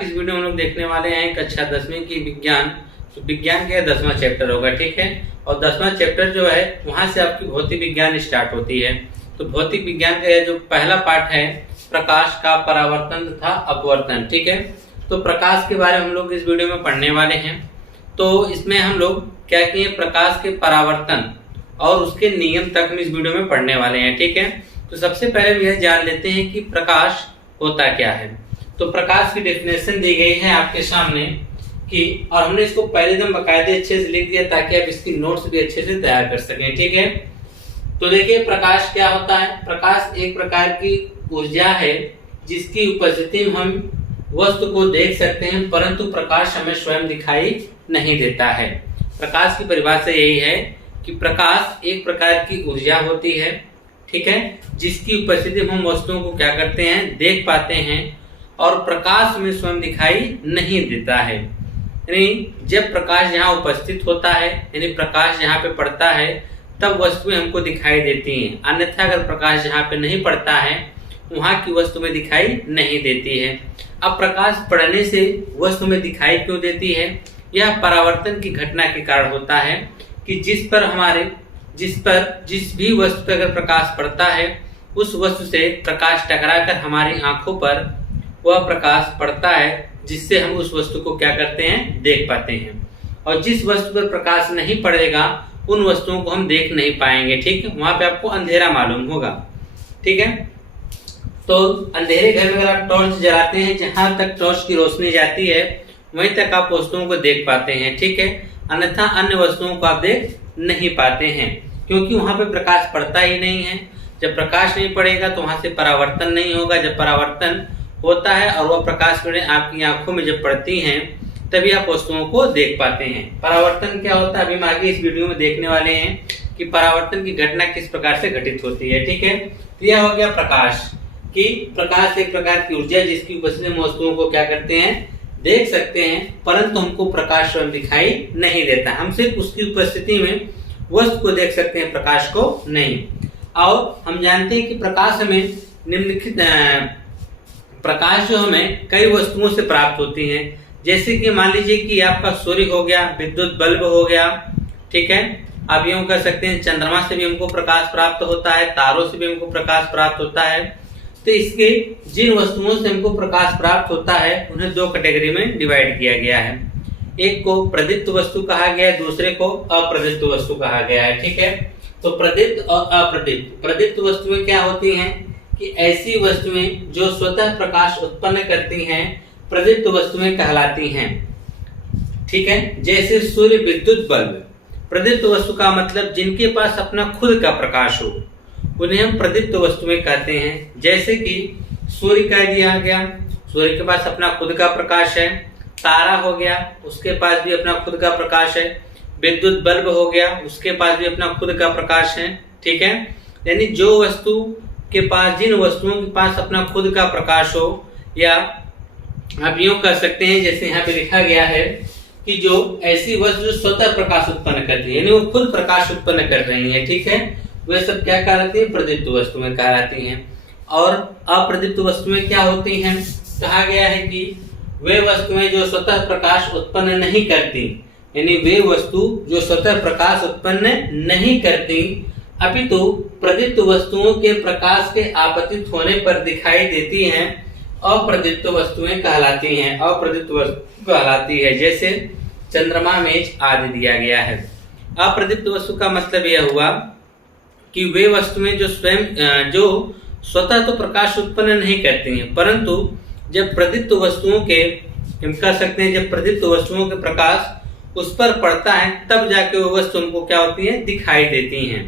की इस वीडियो में हम लोग देखने वाले हैं कक्षा 10वीं की विज्ञान। तो विज्ञान का 10वां चैप्टर होगा, ठीक है। और 10वां चैप्टर जो है वहां से आपकी भौतिक विज्ञान स्टार्ट होती है। तो भौतिक विज्ञान का जो पहला पार्ट है प्रकाश का परावर्तन तथा अपवर्तन, ठीक है। तो प्रकाश के बारे में हम लोग इस वीडियो में पढ़ने वाले हैं। तो इसमें हम लोग क्या किए, प्रकाश के परावर्तन और उसके नियम तक हम इस वीडियो में पढ़ने वाले हैं, ठीक है। तो सबसे पहले हम यह जान लेते हैं कि प्रकाश होता क्या है। तो प्रकाश की डेफिनेशन दी गई है आपके सामने कि, और हमने इसको पहले एकदम बाकायदे अच्छे से लिख दिया ताकि आप इसकी नोट्स भी अच्छे से तैयार कर सकें, ठीक है। तो देखिए प्रकाश क्या होता है। प्रकाश एक प्रकार की ऊर्जा है जिसकी उपस्थिति में हम वस्तु को देख सकते हैं, परंतु प्रकाश हमें स्वयं दिखाई नहीं देता है। प्रकाश की परिभाषा यही है कि प्रकाश एक प्रकार की ऊर्जा होती है, ठीक है, जिसकी उपस्थिति में हम वस्तुओं को क्या करते हैं, देख पाते हैं और प्रकाश में स्वयं दिखाई नहीं देता है। यानी जब प्रकाश यहाँ उपस्थित होता है, यानी प्रकाश यहाँ पे पड़ता है, तब वस्तुएं हमको दिखाई देती हैं। अन्यथा अगर प्रकाश यहाँ पे नहीं पड़ता है, वहां की वस्तु में दिखाई नहीं देती है। अब प्रकाश पड़ने से वस्तु में दिखाई क्यों देती है? यह परावर्तन की घटना के कारण होता है कि जिस भी वस्तु पर अगर प्रकाश पड़ता है, उस वस्तु से प्रकाश टकराकर हमारी आंखों पर वह प्रकाश पड़ता है, जिससे हम उस वस्तु को क्या करते हैं, देख पाते हैं। और जिस वस्तु पर प्रकाश नहीं पड़ेगा उन वस्तुओं को हम देख नहीं पाएंगे, ठीक है। वहां पे आपको अंधेरा मालूम होगा, ठीक है। तो अंधेरे घर में अगर आप टॉर्च जलाते हैं, जहां तक टॉर्च की रोशनी जाती है वहीं तक आप वस्तुओं को देख पाते हैं, ठीक है। अन्यथा अन्य वस्तुओं को आप देख नहीं पाते हैं, क्योंकि वहां पे प्रकाश पड़ता ही नहीं है। जब प्रकाश नहीं पड़ेगा तो वहां से परावर्तन नहीं होगा। जब परावर्तन होता है और वह प्रकाश किरणें आपकी आंखों में जब पड़ती हैं, तभी आप वस्तुओं को देख पाते हैं। परावर्तन क्या होता है, अभी हम आगे इस वीडियो में देखने वाले हैं कि परावर्तन की घटना किस प्रकार से घटित होती है, ठीक है। तो यह हो गया प्रकाश कि प्रकाश एक प्रकार की ऊर्जा जिसकी उपस्थिति में वस्तुओं को क्या करते हैं, देख सकते हैं, परंतु हमको प्रकाश स्वयं दिखाई नहीं देता। हम सिर्फ उसकी उपस्थिति में वस्तु को देख सकते हैं, प्रकाश को नहीं। और हम जानते हैं कि प्रकाश हमें निम्नलिखित प्रकाश जो हमें कई वस्तुओं से प्राप्त होती है। जैसे कि मान लीजिए कि आपका सूर्य हो गया, विद्युत बल्ब हो गया, ठीक है। आप यूं कर सकते हैं चंद्रमा से भी हमको प्रकाश प्राप्त होता है, तारों से भी हमको प्रकाश प्राप्त होता है। तो इसके जिन वस्तुओं से हमको प्रकाश प्राप्त होता है उन्हें दो कैटेगरी में डिवाइड किया गया है। एक को प्रदीप्त वस्तु कहा गया है, दूसरे को अप्रदीप्त वस्तु कहा गया है, ठीक है। तो प्रदीप्त और अप्रदीप्त। प्रदीप्त वस्तुएं क्या होती हैं कि ऐसी वस्तुएं जो स्वतः प्रकाश उत्पन्न करती हैं, प्रदीप्त वस्तुएं कहलाती हैं, ठीक है। जैसे सूर्य, विद्युत बल्ब। प्रदीप्त वस्तु का मतलब जिनके पास अपना खुद का प्रकाश हो, उन्हें हम प्रदीप्त वस्तुएं कहते हैं। जैसे कि सूर्य कह दिया गया, सूर्य के पास अपना खुद का प्रकाश है। तारा हो गया, उसके पास भी अपना खुद का प्रकाश है। विद्युत बल्ब हो गया, उसके पास भी अपना खुद का प्रकाश है, ठीक है। यानी जो वस्तु के पास, जिन वस्तुओं के पास अपना खुद का प्रकाश हो, या आप यूं कर सकते हैं जैसे यहाँ पे लिखा गया है कि जो ऐसी वस्तु जो स्वतः प्रकाश उत्पन्न करती है, यानी वो खुद प्रकाश उत्पन्न कर रही है, ठीक है, वे सब क्या कहलाती है, प्रदीप्त वस्तुएं कहलाती हैं। और अप्रदीप्त वस्तुएं क्या होती हैं, कहा गया है कि वे वस्तुएं जो स्वतः प्रकाश उत्पन्न नहीं करती, यानी वे वस्तु जो स्वतः प्रकाश उत्पन्न नहीं करती, अपितु प्रदीप्त वस्तुओं के प्रकाश के आपतित होने पर दिखाई देती हैं, अप्रदीप्त वस्तुएं कहलाती हैं। अप्रदीप्त वस्तु कहलाती है, जैसे चंद्रमा, मेघ आदि दिया गया है। अप्रदीप्त वस्तु का मतलब यह हुआ कि वे वस्तुएं जो स्वतः तो प्रकाश उत्पन्न नहीं करती हैं, परंतु जब प्रदीप्त वस्तुओं के, हम कह सकते हैं जब प्रदीप्त वस्तुओं के प्रकाश उस पर पड़ता है, तब जाके वो वस्तु हमको क्या होती है, दिखाई देती हैं,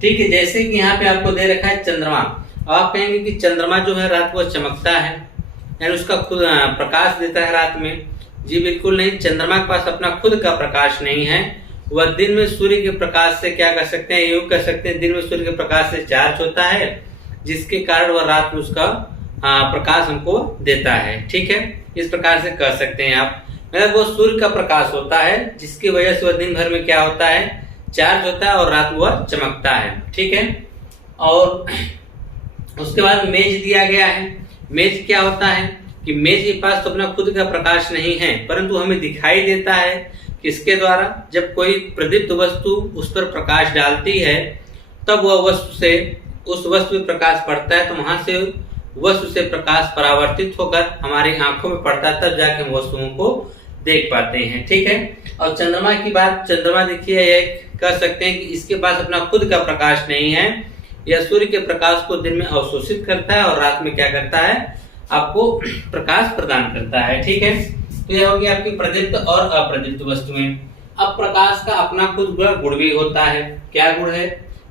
ठीक है। जैसे कि यहाँ पे आपको दे रखा है चंद्रमा। आप कहेंगे कि चंद्रमा जो है रात को चमकता है, यानी उसका खुद प्रकाश देता है रात में। जी बिल्कुल नहीं, चंद्रमा के पास अपना खुद का प्रकाश नहीं है। वह दिन में सूर्य के प्रकाश से क्या कर सकते हैं, यूं कर सकते हैं, दिन में सूर्य के प्रकाश से चार्ज होता है, जिसके कारण वह रात में उसका प्रकाश हमको देता है, ठीक है। इस प्रकार से कह सकते हैं आप, मतलब वो सूर्य का प्रकाश होता है जिसकी वजह से वह दिन भर में क्या होता है, चार्ज होता है और रात में वह चमकता है, ठीक है। और उसके बाद मेज दिया गया है। मेज क्या होता है कि मेज के पास तो अपना खुद का प्रकाश नहीं है, परंतु हमें दिखाई देता है किसके द्वारा, जब कोई प्रदीप्त वस्तु उस पर प्रकाश डालती है तब वह वस्तु से उस वस्तु में प्रकाश पड़ता है, तो वहां से वस्तु से प्रकाश परावर्तित होकर हमारी आंखों में पड़ता है, तब जाके हम वस्तुओं को देख पाते हैं। ठीक है। और चंद्रमा की बात, चंद्रमा देखिए कह सकते हैं कि इसके पास अपना खुद का प्रकाश नहीं है, यह सूर्य के प्रकाश को दिन में अवशोषित करता है और रात में क्या करता है, आपको प्रकाश प्रदान करता है। ठीक है। तो यह हो गया आपकी प्रदीप्त और अप्रदीप्त वस्तुएं। अब प्रकाश का अपना खुद गुण भी होता है। क्या गुण है?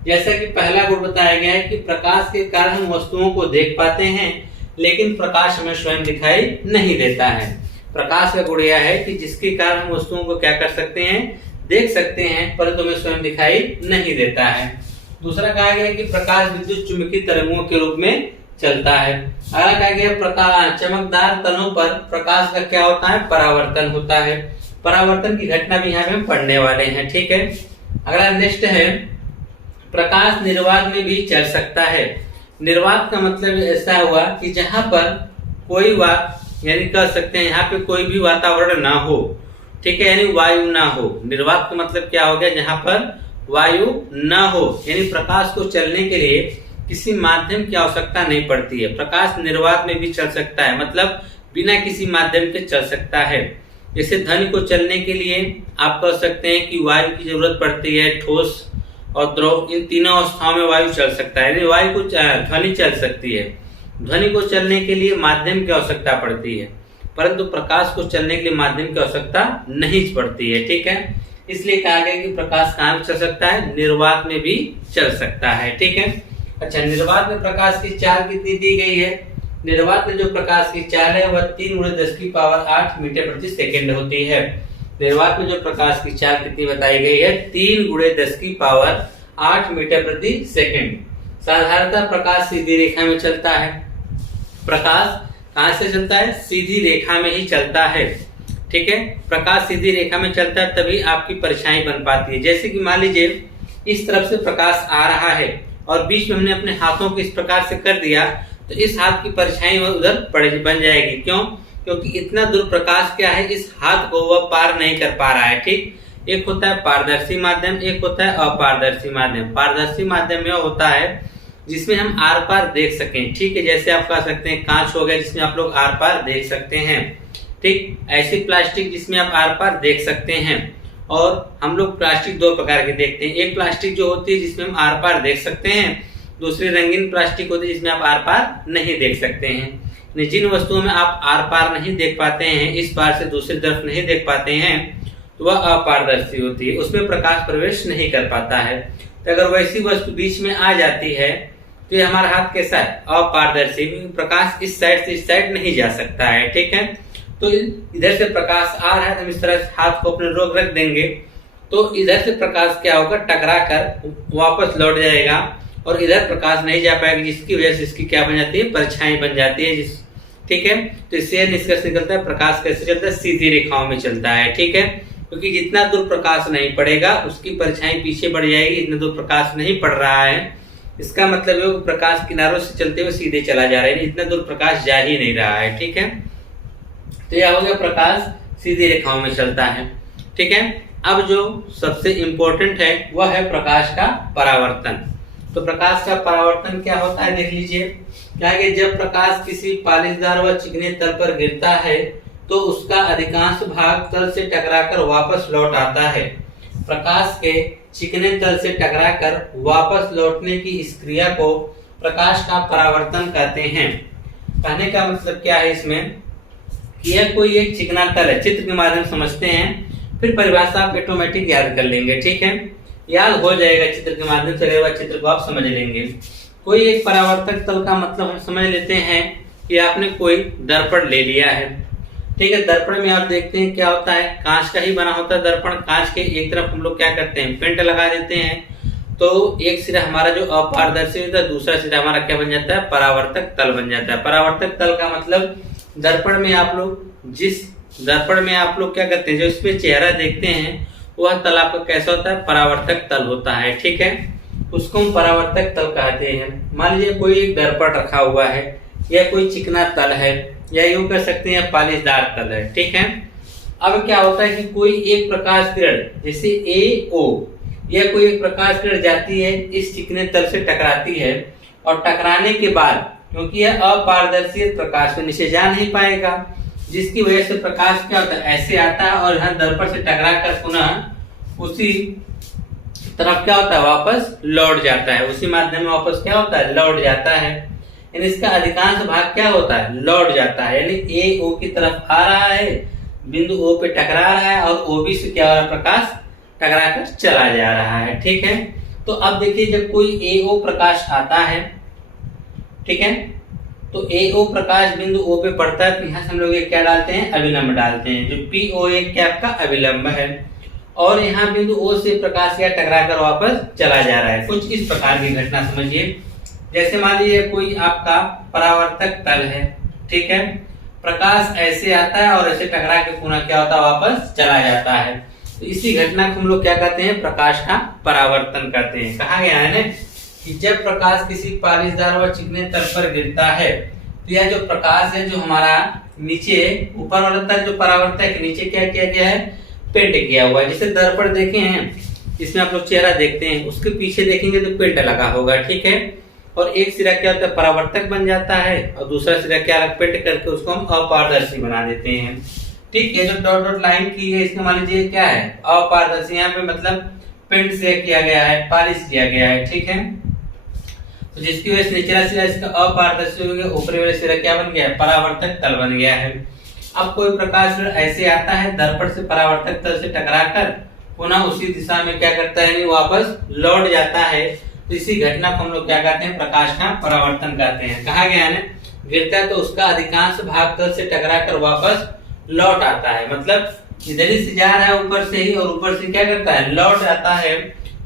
जैसा कि पहला गुण बताया गया है कि प्रकाश के कारण हम वस्तुओं को देख पाते हैं, लेकिन प्रकाश हमें स्वयं दिखाई नहीं देता है। प्रकाश का गुण यह है कि जिसके कारण हम वस्तुओं को क्या कर सकते हैं, देख सकते हैं, परंतु हमें स्वयं दिखाई नहीं देता है। दूसरा कहा गया कि प्रकाश विद्युत चुंबकीय तरंगों के रूप में चलता है। अगला कहा गया प्रकाश चमकदार तलों पर प्रकाश का क्या होता है, परावर्तन होता है। परावर्तन की घटना भी यहाँ पे हम पढ़ने वाले हैं। ठीक है। अगला नेक्स्ट है प्रकाश निर्वात में भी चल सकता है। निर्वात का मतलब ऐसा हुआ कि जहां पर कोई यानी कह सकते हैं यहाँ पे कोई भी वातावरण ना हो। ठीक है। यानी वायु ना हो। निर्वात का मतलब क्या हो गया, जहां पर वायु ना हो, यानी प्रकाश को चलने के लिए किसी माध्यम की आवश्यकता नहीं पड़ती है। प्रकाश निर्वात में भी चल सकता है, मतलब बिना किसी माध्यम के चल सकता है। जैसे ध्वनि को चलने के लिए आप कह सकते हैं कि वायु की जरूरत पड़ती है, ठोस और द्रव, इन तीनों अवस्थाओं में वायु चल सकता है, यानी वायु को ध्वनि चल सकती है। ध्वनि को चलने के लिए माध्यम की आवश्यकता पड़ती है, परंतु प्रकाश को चलने के लिए माध्यम की आवश्यकता नहीं पड़ती है। ठीक है। इसलिए कहा गया कि प्रकाश कहाँ चल सकता है, निर्वात में भी चल सकता है। ठीक है। अच्छा, निर्वात में प्रकाश की चाल कितनी दी गई है? निर्वात में जो प्रकाश की चाल है वह 3 × 10⁸ मीटर प्रति सेकेंड होती है। निर्वात में जो प्रकाश की चाल कितनी बताई गई है, 3 × 10⁸ मीटर प्रति सेकेंड। साधारणतः प्रकाश सीधी रेखा में चलता है। प्रकाश कहां से चलता है, सीधी रेखा में ही चलता है। ठीक है। प्रकाश सीधी रेखा में चलता है तभी आपकी परछाई बन पाती है। जैसे कि मान लीजिए इस तरफ से प्रकाश आ रहा है और बीच में हमने अपने हाथों को इस प्रकार से कर दिया, तो इस हाथ की परछाई उधर बन जाएगी। क्यों? क्योंकि इतना दूर प्रकाश क्या है, इस हाथ को वह पार नहीं कर पा रहा है। ठीक। एक होता है पारदर्शी माध्यम, एक होता है अपारदर्शी माध्यम। पारदर्शी माध्यम यह होता है जिसमें हम आर पार देख सकें। ठीक है। जैसे आप कह सकते हैं कांच हो गया जिसमें आप लोग आर पार देख सकते हैं। ठीक। ऐसी प्लास्टिक जिसमें आप आर पार देख सकते हैं। और हम लोग प्लास्टिक दो प्रकार के देखते हैं। एक प्लास्टिक जो होती है जिसमें हम आर पार देख सकते हैं, दूसरी रंगीन प्लास्टिक होती है जिसमें आप आर पार नहीं देख सकते हैं। जिन वस्तुओं में आप आर पार नहीं देख पाते हैं, इस पार से दूसरी तरफ नहीं देख पाते हैं, तो वह अपारदर्शी होती है, उसमें प्रकाश प्रवेश नहीं कर पाता है। तो अगर वैसी वस्तु बीच में आ जाती है तो ये हमारा हाथ कैसा है, अपारदर्शी। प्रकाश इस साइड से इस साइड नहीं जा सकता है। ठीक है। तो इधर से प्रकाश आ रहा है तो हम इस तरह हाथ को अपने रोक रख देंगे, तो इधर से प्रकाश क्या होगा, टकरा कर वापस लौट जाएगा और इधर प्रकाश नहीं जा पाएगा, जिसकी वजह से इसकी क्या बन जाती है, परछाई बन जाती है। ठीक है। तो इससे निष्कर्ष निकलता है प्रकाश कैसे चलता है, सीधी रेखाओं में चलता है। ठीक है। क्योंकि जितना दूर प्रकाश नहीं पड़ेगा उसकी परछाई पीछे बढ़ जाएगी। इतना दूर प्रकाश नहीं पड़ रहा है, इसका मतलब है कि प्रकाश किनारों से चलते हुए सीधे चला जा रहा है, इतना दूर प्रकाश जा ही नहीं रहा है। ठीक है। तो यह हो गया प्रकाश सीधी रेखाओं में चलता है। ठीक है। अब जो सबसे इंपॉर्टेंट है वह है प्रकाश का परावर्तन। तो प्रकाश का परावर्तन क्या होता है, देख लीजिए। क्या है कि जब प्रकाश किसी पालिशदार व चिकने तल पर गिरता है तो उसका अधिकांश भाग तल से टकराकर वापस लौट आता है। प्रकाश के चिकने तल से टकराकर वापस लौटने की इस क्रिया को प्रकाश का परावर्तन कहते हैं। कहने का मतलब क्या है इसमें कि यह कोई एक चिकना तल है, चित्र के माध्यम से समझते हैं, फिर परिभाषा आप ऑटोमेटिक याद कर लेंगे। ठीक है। याद हो जाएगा चित्र के माध्यम से, अगर चित्र को आप समझ लेंगे। कोई एक परावर्तक तल का मतलब हम समझ लेते हैं कि आपने कोई दर्पण ले लिया है। ठीक है। दर्पण में आप देखते हैं क्या होता है, कांच का ही बना होता है दर्पण। कांच के एक तरफ हम लोग क्या करते हैं, पेंट लगा देते हैं, तो एक सिरा हमारा जो अपारदर्शी होता है, दूसरा सिरा हमारा क्या बन जाता है, परावर्तक तल बन जाता है। परावर्तक तल का मतलब दर्पण में आप लोग जिस दर्पण में आप लोग क्या करते हैं, जो इसमें चेहरा देखते हैं वह तल आपका कैसा होता है, परावर्तक तल होता है। ठीक है। उसको हम परावर्तक तल कहते हैं। मान लीजिए कोई एक दर्पण रखा हुआ है या कोई चिकना तल है, या यूं कर सकते हैं पालिशदार तल है। ठीक है, अब क्या होता है कि कोई एक प्रकाश किरण जैसे AO यह कोई एक प्रकाश किरण जाती है, इस चिकने तल से टकराती है और टकराने के बाद क्योंकि यह अपारदर्शी प्रकाश में नीचे जा नहीं पाएगा, जिसकी वजह से प्रकाश क्या होता है ऐसे आता है और यहाँ दर्पण से टकरा कर पुनः उसी तरफ क्या होता है वापस लौट जाता है, उसी माध्यम में वापस क्या होता है लौट जाता है। यानी इसका अधिकांश भाग क्या होता है लौट जाता है, यानी AO की तरफ आ रहा है, बिंदु O पे टकरा रहा है और OB से क्या हो रहा है प्रकाश टकरा कर चला जा रहा है। ठीक है, तो अब देखिए जब कोई AO प्रकाश आता है, ठीक है, तो AO प्रकाश बिंदु O पे पड़ता है तो यहाँ से हम लोग ये क्या डालते हैं अभिलंब डालते हैं, जो POA क्या आपका अभिलंब है और यहाँ बिंदु O से प्रकाश क्या टकरा कर वापस चला जा रहा है। कुछ इस प्रकार की घटना समझिए, जैसे मान लीजिए कोई आपका परावर्तक तल है, ठीक है, प्रकाश ऐसे आता है और ऐसे टकरा के पुनः क्या होता है वापस चला जाता है, तो इसी घटना को हम लोग क्या कहते हैं प्रकाश का परावर्तन कहते हैं। कहा गया है ना कि जब प्रकाश किसी पालिशदार व चिकने तल पर गिरता है तो यह जो प्रकाश है जो हमारा नीचे ऊपर वाला तल जो परावर्तक है नीचे क्या किया गया है पेंट किया हुआ है। जैसे दर्पण देखे हैं इसमें आप लोग चेहरा देखते हैं, उसके पीछे देखेंगे तो पेंट लगा होगा, ठीक है, और एक सिरा क्या होता है परावर्तक बन जाता है और दूसरा सिरा क्या पेंट करके उसको हम अपारदर्शी बना देते हैं। ठीक है, जो डॉट डॉट लाइन की है इसमें मान लीजिए क्या है अपारदर्शी, यहाँ पे मतलब पेंट से किया गया है पालिश किया गया है। ठीक है, तो जिसकी वजह से निचला सिरा इसका अपारदर्शी हो गया, ऊपरी वाला सिरा क्या बन गया है परावर्तक तल बन गया है। अब कोई प्रकाश ऐसे आता है दर्पण से परावर्तक तल से टकराकर पुनः उसी दिशा में क्या करता है वापस लौट जाता है, तो इसी घटना को हम लोग क्या कहते हैं प्रकाश का परावर्तन कहते हैं। कहा गया है गिरता है तो उसका अधिकांश भाग तल से टकराकर वापस लौट आता है, मतलब इधर ही से जा रहा है ऊपर से ही और ऊपर से क्या करता है लौट जाता है,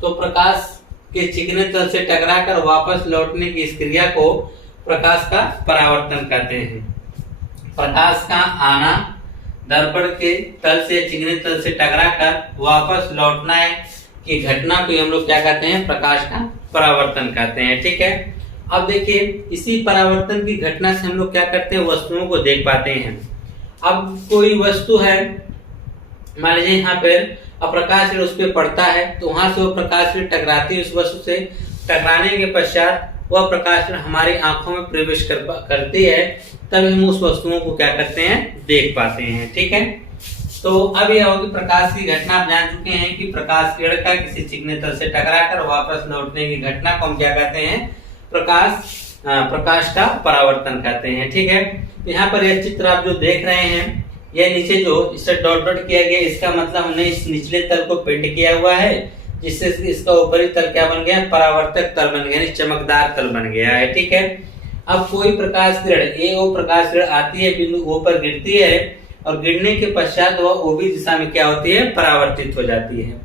तो प्रकाश के चिकने तल से टकराकर वापस लौटने की इस क्रिया को प्रकाश का परावर्तन कहते हैं। प्रकाश का आना दर्पण के तल से चिकने तल से टकराकर वापस लौटना है कि घटना को हम लोग क्या कहते हैं प्रकाश का परावर्तन कहते हैं। ठीक है, अब देखिए इसी परावर्तन की घटना से हम लोग क्या करते हैं वस्तुओं को देख पाते हैं। अब कोई वस्तु है मान लीजिए यहाँ पे अब प्रकाश उस पर पड़ता है तो वहां से वो प्रकाश टकराती है उस वस्तु से, टकराने के पश्चात वह प्रकाश हमारी आंखों में प्रवेश करती है, तब हम उस वस्तुओं को क्या करते हैं देख पाते हैं। ठीक है, तो अब यह होगी प्रकाश की घटना आप जान चुके हैं कि प्रकाश किरण का किसी चिकने तल से टकराकर वापस लौटने की घटना को हम क्या कहते हैं प्रकाश का परावर्तन कहते हैं। ठीक है, तो यहाँ पर यह चित्र आप जो देख रहे हैं यह नीचे जो इससे डॉट डॉट किया गया इसका मतलब हमने इस निचले तल को पेंट किया हुआ है, जिससे इसका ऊपरी तल क्या बन गया परावर्तक तल बन गया, चमकदार तल बन गया है। ठीक है, अब कोई प्रकाश किरण AO प्रकाश किरण आती है बिंदु O पर गिरती है और गिरने के पश्चात वह OB दिशा में क्या होती है परावर्तित हो जाती है।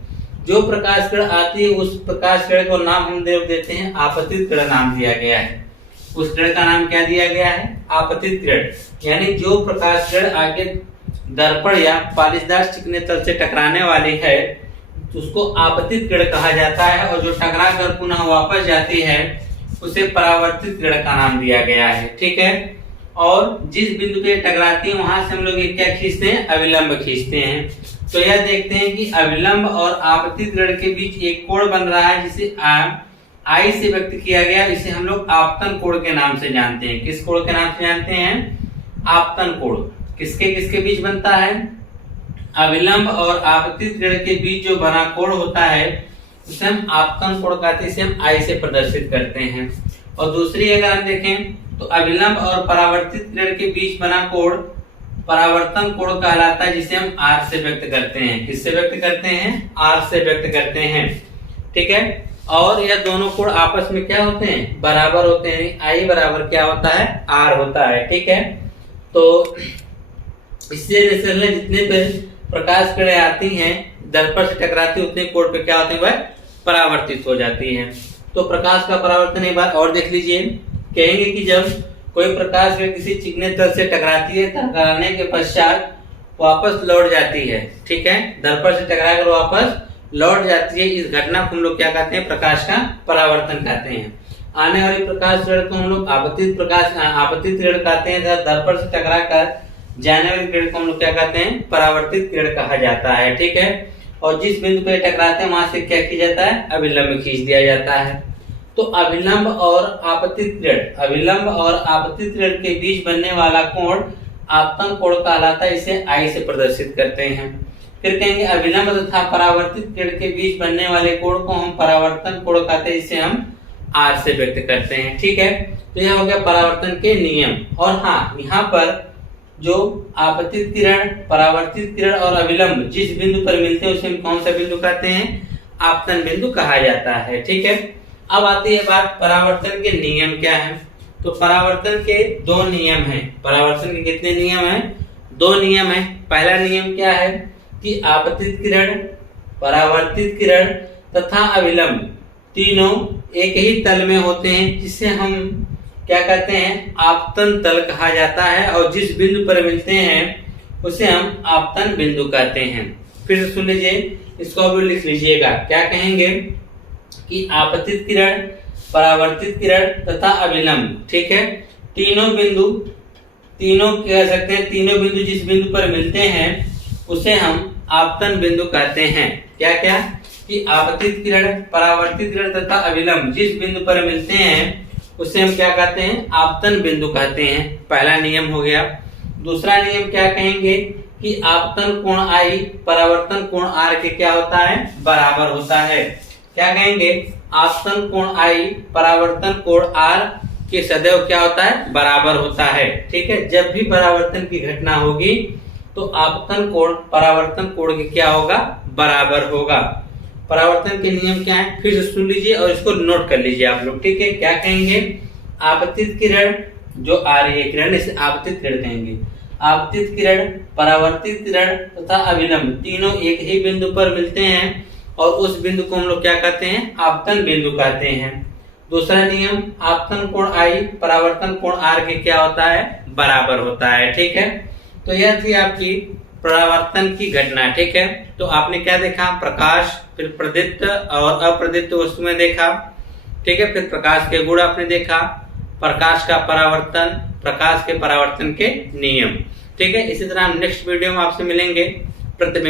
जो प्रकाश किरण आती है उस प्रकाश किरण को नाम हम देते हैं आपतित किरण नाम दिया गया है। उस किरण का नाम क्या दिया गया है आपतित किरण, यानी जो प्रकाश किरण आगे दर्पण या पालिशदार चिकने तल से टकराने वाली है उसको आपतित किरण कहा जाता है, और जो टकरा कर पुनः वापस जाती है उसे परावर्तित किरण का नाम दिया गया है। ठीक है, और जिस बिंदु पे टकराती है वहां से हम लोग क्या खींचते हैं अविलंब खींचते हैं। तो यह देखते हैं कि अविलंब और आपतित किरण के बीच एक कोण बन रहा है जिसे I से व्यक्त किया गया, इसे हम लोग आपतन कोण के नाम से जानते हैं। किस कोण के नाम से जानते हैं आपतन कोण। किसके बीच बनता है अविलंब और आपतित किरण के बीच जो बना कोण होता है उसे हम आपतन कोण कहते हैं, इसे हम I से प्रदर्शित करते हैं। और दूसरी अगर हम देखें तो अविलंब और परावर्तित किरण के बीच बना कोण परावर्तन कोण कहलाता है, जिसे हम R से व्यक्त करते हैं। किससे व्यक्त करते हैं R से व्यक्त करते हैं। ठीक है, और यह दोनों कोण आपस में क्या होते हैं बराबर होते हैं, I बराबर क्या होता है R होता है। ठीक है, तो इससे जितने पे प्रकाश किरणें आती हैं दर्पण से टकराती है उतने कोण पे क्या होती है वह परावर्तित हो जाती है। तो प्रकाश का परावर्तन एक बार और देख लीजिए, कहेंगे कि जब कोई प्रकाश किसी चिकने तल से टकराती है टकराने के पश्चात वापस लौट जाती है। ठीक है, दर्पण से टकराकर वापस लौट जाती है, इस घटना को हम लोग क्या कहते हैं प्रकाश का परावर्तन कहते हैं। आने वाली प्रकाश किरण को हम लोग आपतित किरण कहते हैं तथा दर्पण से टकराकर जाने वाली किरण को हम लोग क्या कहते हैं, परावर्तित किरण कहा जाता है। ठीक है, और जिस बिंदु पे टकराते हैं वहां से क्या किया जाता है, अभिलंब खींच दिया जाता है। तो अभिलंब और आपतित किरण के बीच बनने वाला कोण आपतन कोण कहलाता है, इसे आई से प्रदर्शित करते हैं। फिर कहेंगे अभिलंब तथा परावर्तित किरण के बीच बनने वाले कोण को हम परावर्तन कोण कहते हैं, इसे हम आर से व्यक्त करते हैं। ठीक है, तो यह हो गया परावर्तन के नियम। और हाँ, यहाँ पर जो आपतित किरण, परावर्तित किरण और अभिलंब जिस बिंदु पर मिलते हैं उसे हम कौन सा बिंदु कहते हैं, आपतन बिंदु कहा जाता है। ठीक है, अब आती है बात परावर्तन के नियम क्या है। तो परावर्तन के दो नियम हैं। परावर्तन के कितने नियम हैं, दो नियम हैं। पहला नियम क्या है कि आपतित किरण, परावर्तित किरण तथा अभिलंब तीनों एक ही तल में होते हैं, जिसे हम क्या कहते हैं, आपतन तल कहा जाता है। और जिस बिंदु पर मिलते हैं उसे हम आपतन बिंदु कहते हैं। फिर सुन लीजिए, इसको भी लिख लीजिएगा। क्या कहेंगे कि आपतित किरण, परावर्तित किरण तथा अभिलंब, ठीक है, तीनों कह सकते हैं, तीनों बिंदु जिस बिंदु पर मिलते हैं उसे हम आपतन बिंदु कहते हैं। क्या क्या कि आपतित किरण, परावर्तित किरण तथा अभिलंब जिस बिंदु पर मिलते हैं उसे हम क्या कहते हैं, आपतन बिंदु कहते हैं। पहला नियम हो गया। दूसरा नियम क्या कहेंगे कि आपतन कोण आई परावर्तन कोण आर के क्या होता है, बराबर होता है। क्या कहेंगे, आपतन कोण आई परावर्तन कोण आर के सदैव क्या होता है, बराबर होता है। ठीक है, जब भी परावर्तन की घटना होगी तो आपतन कोण परावर्तन कोण के क्या होगा, बराबर होगा। परावर्तन के नियम क्या है, फिर से सुन लीजिए और इसको नोट कर लीजिए आप लोग। ठीक है, क्या कहेंगे, आपतित किरण जो आ रही है किरण, इसे आपतित किरण कहेंगे। आपतित किरण, परावर्तित किरण तथा अभिलंब तीनों एक ही बिंदु पर मिलते हैं और उस बिंदु को हम लोग क्या कहते हैं, आपतन बिंदु कहते हैं। दूसरा नियम, आपतन कोण आई परावर्तन कोण आर के क्या होता है, बराबर होता है। ठीक है, तो यह थी आपकी परावर्तन की घटना। ठीक है, तो आपने क्या देखा, प्रकाश, फिर प्रदीप्त और अप्रदीप्त वस्तु में देखा। ठीक है, फिर प्रकाश के गुण आपने देखा, प्रकाश का परावर्तन, प्रकाश के परावर्तन के नियम। ठीक है, इसी तरह हम नेक्स्ट वीडियो में आपसे मिलेंगे। प्रतिबिंब